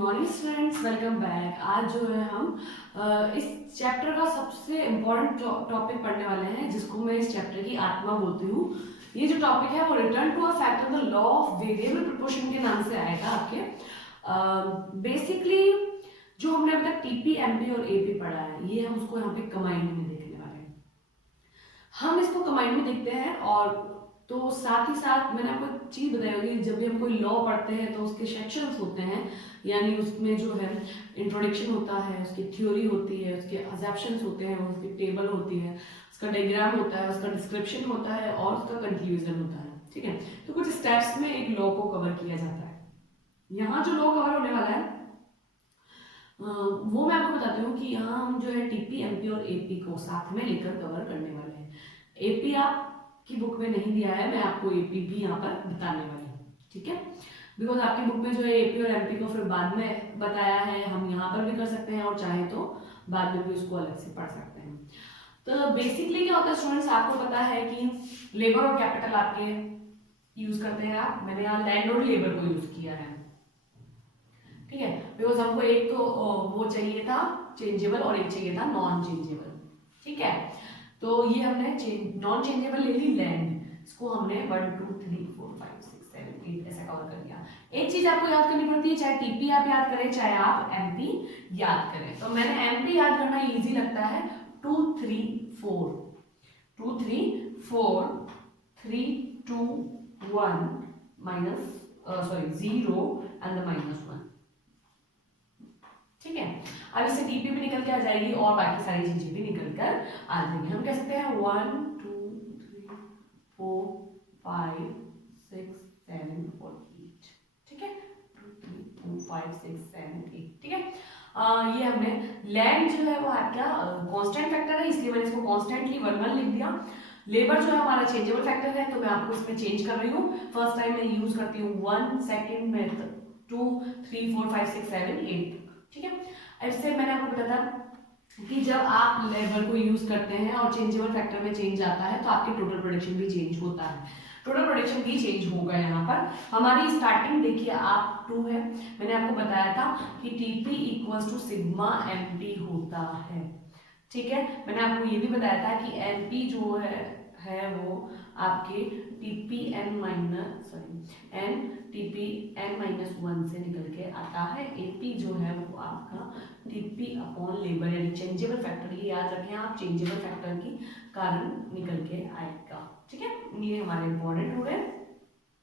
Morning students, welcome back. आज जो है हम इस चैप्टर का सबसे इम्पोर्टेंट टॉपिक पढ़ने वाले हैं, जिसको मैं इस चैप्टर की आत्मा बोलती हूँ। ये जो टॉपिक है वो return to a fact of the law of variable proportion के नाम से आएगा आपके। बेसिकली जो हमने अभी तक टीपी, एमपी और एपी पढ़ा है, ये हम उसको यहाँ पे कमांड में देखने वाले हैं। हम इसको कमांड में देखते हैं, और तो साथ ही साथ मैंने आपको एक चीज बताई होगी, जब भी हम कोई लॉ पढ़ते हैं तो उसके सेक्शंस होते हैं, यानी उसमें जो है इंट्रोडक्शन होता है, उसकी थ्योरी होती है, उसके अजम्पशंस होते हैं, उसकी टेबल होती है, उसका डायग्राम होता है, उसका डिस्क्रिप्शन होता है और उसका कंक्लूजन होता है। ठीक है, तो कुछ स्टेप्स में एक लॉ को कवर किया जाता है। यहाँ जो लॉ कवर होने वाला है वो मैं आपको बताती हूँ कि यहाँ हम जो है टीपी, एमपी और एपी को साथ में लेकर कवर करने वाले हैं। एपी आपकी बुक में नहीं दिया है, मैं आपको एपी भी यहाँ पर बताने वाली हूँ। ठीक है, बिकॉज आपकी बुक में जो है एपी और एमपी को फिर बाद में बताया है, हम यहाँ पर भी कर सकते हैं और चाहे तो बाद में भी उसको अलग से पढ़ सकते हैं। तो बेसिकली क्या होता है स्टूडेंट्स, आपको पता है कि लेबर और कैपिटल आपके यूज करते हैं आप। मैंने यहाँ लैंड और लेबर को यूज किया है, ठीक है, बिकॉज हमको एक तो वो चाहिए था चेंजेबल और एक चाहिए था नॉन चेंजेबल। ठीक है, तो ये हमने नॉन चेंजेबल ले ली लैंड, इसको हमने 1 2 3 4 5 6 7 8 ऐसा कवर कर लिया। एक चीज आपको याद करनी पड़ती है, चाहे टीपी आप याद करें चाहे आप एमपी याद करें। तो मैंने एमपी याद करना इजी लगता है, 2 3 4 2 3 4 3 2 1 माइनस सॉरी 0 एंड द -1। ठीक है, अब इससे टीपी भी निकल के आ जाएगी और बाकी सारी चीजें भी निकल कर आ जाएंगी। हम कह सकते हैं 1 2 3 4 5 6 7 और 8। ठीक है, 2 3 4 5 6 7 8। ठीक है, ये हमने लैंड जो है वो आपका कांस्टेंट फैक्टर है, इसलिए मैंने इसको कॉन्स्टेंटली 1 1 लिख दिया। लेबर जो है हमारा चेंजेबल फैक्टर है, तो मैं आपको इसमें चेंज कर रही हूँ। फर्स्ट टाइम मैं यूज करती हूँ 1, सेकेंड में 2 3 4 5 6 7 8। ठीक है, इससे मैंने आपको बताया था कि जब आप लेबर को यूज करते हैं और चेंजेबल फैक्टर में चेंज आता है तो आपके टोटल प्रोडक्शन भी चेंज होता है। टोटल प्रोडक्शन भी चेंज होगा। यहाँ पर हमारी स्टार्टिंग देखिए आप 2 है, मैंने आपको बताया था कि TP equals to sigma MP होता है। ठीक है, मैंने आपको ये भी बताया था कि एमपी जो है वो आपके टीपी एन टीपी n-1 से निकल के आता है। एपी जो है वो आपका टीपी अपॉन लेबर यानी चेंजेबल फैक्टर, ये याद रखें आप, चेंजेबल फैक्टर की कारण निकल के आएगा। ठीक है, ये हमारे इंपॉर्टेंट हो गए।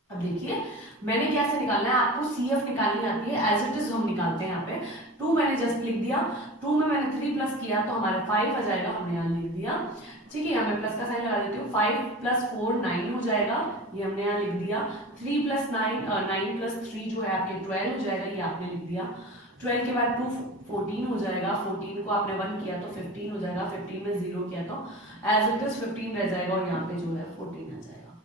अब देखिए मैंने क्या से निकालना है, आपको सीएफ निकालनी आती है, एज इट इज हम निकालते हैं। यहाँ पे 2 मैंने जस्ट लिख दिया, 2 में मैंने 3 प्लस किया तो हमारे 5 आ जाएगा, हमने यहाँ लिख दिया। ठीक है, यहाँ मैं प्लस का साइन लगा देती हूँ। 5 + 4 9 हो जाएगा, ये हमने यहाँ लिख दिया। 3 + 9 9 + 3 जो है आपके 12 हो जाएगा, ये आपने लिख दिया। 12 के बाद 2 14 हो जाएगा, 14 को आपने 1 किया तो 15 हो जाएगा, 15 में 0 किया तो एज इट इज 15 रह जाएगा और यहाँ पे जो है 14 आ जाएगा।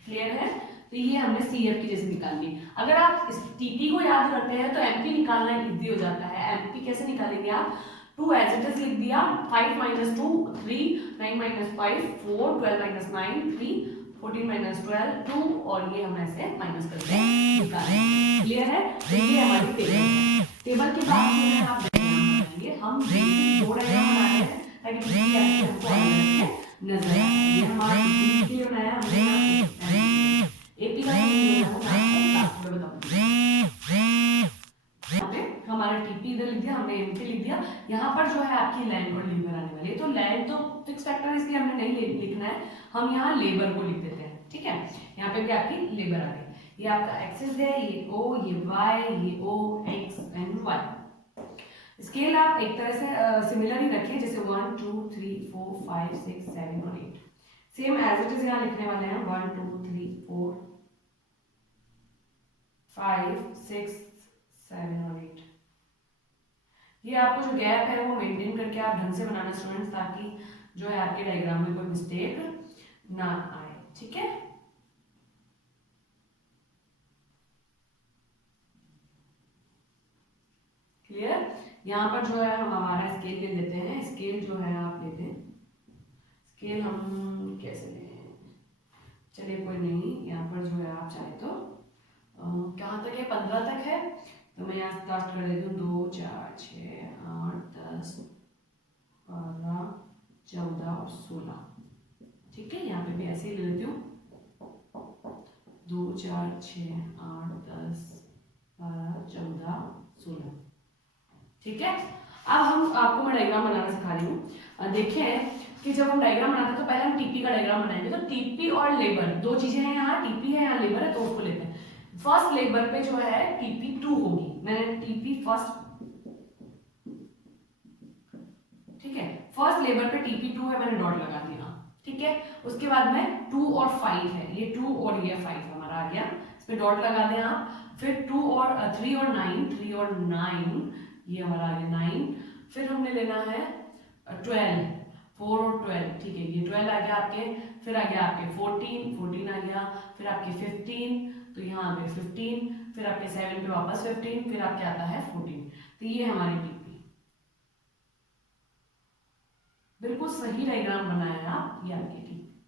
क्लियर है, तो ये हमने सीएफ की जैसे निकालनी। अगर आप इस टीपी को याद करते हैं तो एमपी निकालना इजी हो जाता है। एमपी कैसे निकालेंगे आप, 2 एज इट इज लिख दिया, 5 - 2 3 9 - 5 4 12 - 9 3 14 - 12 2 और ये हम ऐसे माइनस करके निकालेंगे। क्लियर है, तो ये हमारी टेबल है। टेबल के बाद जो है आप बनाएंगे, हम 2 डायग्राम बना रहे हैं ताकि हमको नजर आए। ये हमारा टीपी के लिए बनाया हमने, एपी का हमारा टीपी इधर लिख दिया, हमने एमपी लिख दिया। यहाँ पर जो है आपकी लैंड और लेबर आने वाली है, तो लैंड तो फिक्स फैक्टर है इसलिए हमने नहीं लिखना है, हम यहाँ लेबर को लिख देते हैं। ठीक है, यहाँ पे भी आपकी लेबर आ गई। ये आपका एक्सिस है, ये ओ, ये वाई, ये ओ, एक्स एंड वाई। स्केल आप एक तरह से सिमिलर ही रखिए, जैसे 1 2 3 4 5 6 7 और 8 सेम एज इट इज यहाँ लिखने वाले हैं। 1 2 3 4 5 6 7 और 8। ये आपको जो गैप है वो मेंटेन करके आप ढंग से बनाना स्टूडेंट्स, ताकि जो है आपके डायग्राम में कोई मिस्टेक ना आए। ठीक है, क्लियर। यहाँ पर जो है हम हमारा स्केल ले लेते हैं। स्केल जो है आप ले लें, स्केल हम कैसे लें, चलिए कोई नहीं, यहाँ पर जो है आप चाहे तो कहाँ तक है, 15 तक है, तो मैं यहाँ स्टार्ट कर देती हूँ 2 4 6 8 10 12 14 और 16। ठीक है, यहाँ पे भी ऐसे ही ले लेती हूँ 2 4 6 8 10 12 14 16। ठीक है, अब हम आपको मैं डायग्राम बनाना सिखा रही हूँ। देखें कि जब हम डायग्राम बनाते हैं तो पहले हम टीपी का डायग्राम बनाएंगे। तो टीपी और लेबर दो चीजें हैं, यहाँ टीपी है यहाँ लेबर है, तो उसको लेते हैं। फर्स्ट लेबर पे जो है टीपी 2 होगी, मैंने टीपी फर्स्ट, ठीक है, फर्स्ट लेबर पे टीपी 2 है, मैंने डॉट लगा दिया। ठीक है, उसके बाद में 2 और 5 है, ये 2 और ये 5 हमारा आ गया, इस पे डॉट लगा दें आप। फिर 2 और 3 और 9, 3 और 9 ये हमारा आ गया 9। फिर हमने लेना है 12, 4 और 12, ठीक है, ये 12 आ गया आपके। फिर आ गया आपके 14, 14 आ गया। फिर आपके 15, तो यहाँ आ गए 15। फिर आपके 7 पे वापस 15, फिर आपके आता है 14। तो ये हमारी टीपी, बिल्कुल सही डायग्राम बनाया है आप, ये आपकी टीपी।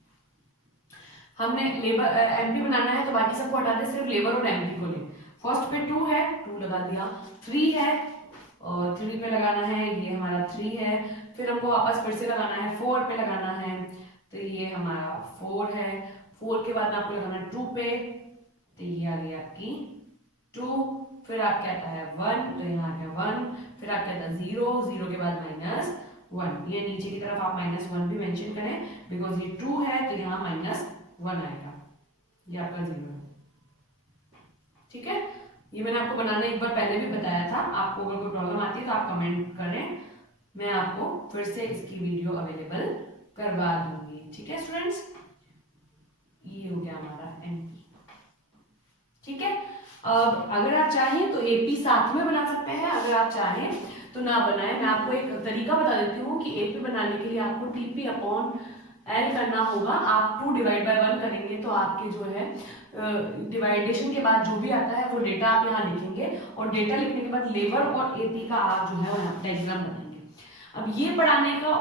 हमने लेबर एमपी बनाना है तो बाकी सबको हटा दे, सिर्फ लेबर और एमपी को ले। फर्स्ट पे 2 है, 2 लगा दिया। 3 है और 3 पे लगाना है, ये हमारा 3 है। फिर हमको वापस फिर से लगाना है 4 पे लगाना है, तो ये हमारा 4 है। 4 के बाद आपको लगाना है 2 पे, तो ये आ गई आपकी 2। फिर आपके आता है 1, तो यहाँ आ गया 1। फिर आपके आता है 0, 0 के बाद -1, ये नीचे की तरफ आप -1 भी मेंशन करें, बिकॉज ये 2 है तो यहाँ -1 आएगा, ये आपका 0 है। ठीक है, ये मैंने आपको बनाने एक बार पहले भी बताया था। आपको अगर कोई प्रॉब्लम आती है तो आप कमेंट करें, मैं आपको फिर से इसकी वीडियो अवेलेबल करवा दूंगी। ठीक है स्टूडेंट्स, ये हो गया हमारा एनपी। ठीक है, अब अगर आप चाहें तो एपी साथ में बना सकते हैं, अगर आप चाहें तो ना बनाए। मैं आपको एक तरीका बता देती हूँ कि एपी बनाने के लिए आपको टीपी अपॉन एल करना होगा। आप 2 डिवाइड बाय 1 करेंगे तो आपके जो है डिवाइडेशन के बाद जो भी आता है वो डेटा आप यहाँ लिखेंगे, और डेटा लिखने के बाद लेबर और एपी का आप जो है डायग्राम बनाएंगे। अब ये पढ़ाने का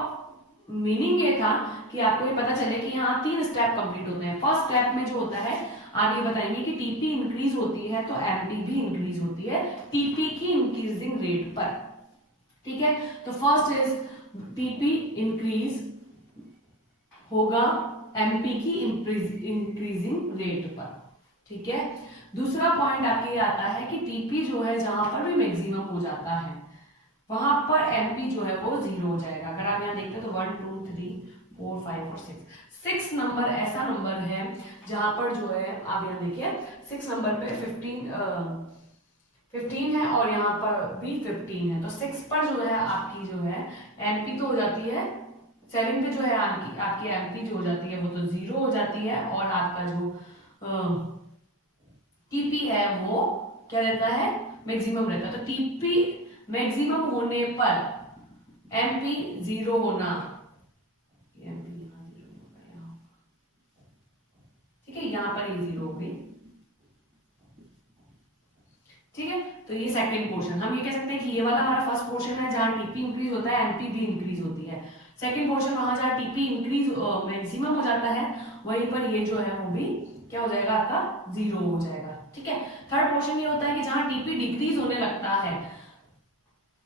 मीनिंग ये था कि आपको ये पता चले कि यहाँ 3 स्टेप कंप्लीट होते हैं। फर्स्ट स्टेप में जो होता है आप ये बताएंगे कि टीपी इंक्रीज होती है तो एमपी भी इंक्रीज होती है टीपी की इंक्रीजिंग रेट पर। ठीक है, तो फर्स्ट इज टीपी इंक्रीज होगा एमपी की इंक्रीजिंग रेट पर। ठीक है, दूसरा पॉइंट आपके ये आता है कि टीपी जो है जहां पर भी मैक्सिमम हो जाता है वहां पर एमपी जो है वो 0 हो जाएगा। अगर आप यहाँ देखते हैं तो 1 2 3 4 5 और 6 नंबर ऐसा नंबर है जहां पर जो है आप यहाँ देखिए 6 नंबर पे 15 है और यहाँ पर भी 15 है, तो 6 पर जो है आपकी जो है एमपी तो हो जाती है, 7 पे जो है आपकी एमपी जो हो जाती है वो तो 0 हो जाती है, और आपका जो टीपी है वो क्या रहता है, मैक्सिमम रहता है। तो टीपी मैक्सिमम होने पर एमपी 0 होना, ठीक है, यहाँ पर ये 0 हो गई। ठीक है, तो ये सेकंड पोर्शन, हम ये कह सकते हैं कि ये वाला हमारा फर्स्ट पोर्शन है जहां टीपी इंक्रीज होता है, एमपी भी इंक्रीज होती है। सेकंड पोर्शन वहां जहां टीपी इंक्रीज मैक्सिमम हो जाता है, वहीं पर ये जो है वो भी क्या हो जाएगा, आपका 0 हो जाएगा। ठीक है, थर्ड पोर्शन ये होता है कि जहां टीपी डिक्रीज होने लगता है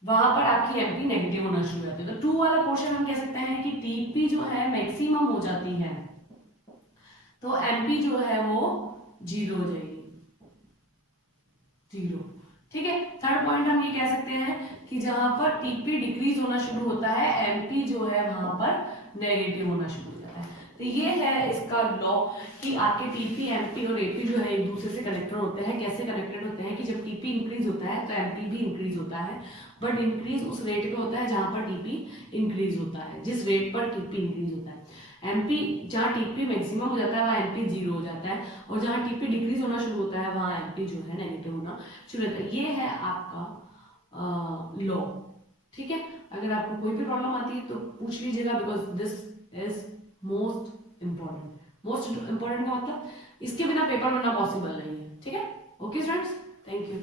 वहां पर आपकी एमपी नेगेटिव होना शुरू हो जाती है। तो 2 वाला पोर्शन हम कह सकते हैं कि टीपी जो है मैक्सिमम हो जाती है तो एमपी जो है वो 0 हो जाएगी, 0। ठीक है, थर्ड पॉइंट हम ये कह सकते हैं कि जहां पर टीपी डिक्रीज होना शुरू होता है एमपी जो है वहां पर नेगेटिव होना शुरू हो जाता है। तो ये है इसका लॉ कि आपके टीपी एमपी और एपी जो है एक दूसरे से कनेक्टेड होते हैं। कैसे कनेक्टेड होते हैं कि जब टीपी इंक्रीज होता है तो एमपी भी इंक्रीज होता है, बट इंक्रीज उस रेट पे होता है जहां पर टीपी इंक्रीज होता है, जिस रेट पर टीपी इंक्रीज होता है। एमपी जहाँ टीपी मैक्सिमम हो जाता है वहाँ एमपी 0 हो जाता है, और जहाँ टीपी डिक्रीज होना शुरू होता है वहाँ एमपी जो है नेगेटिव होना शुरू होता है। ये है आपका लॉ। ठीक है, अगर आपको कोई भी प्रॉब्लम आती है तो पूछ लीजिएगा, because this is most important. Most important का मतलब इसके बिना पेपर बनना पॉसिबल नहीं है। ठीक है, ओके फ्रेंड्स, थैंक यू।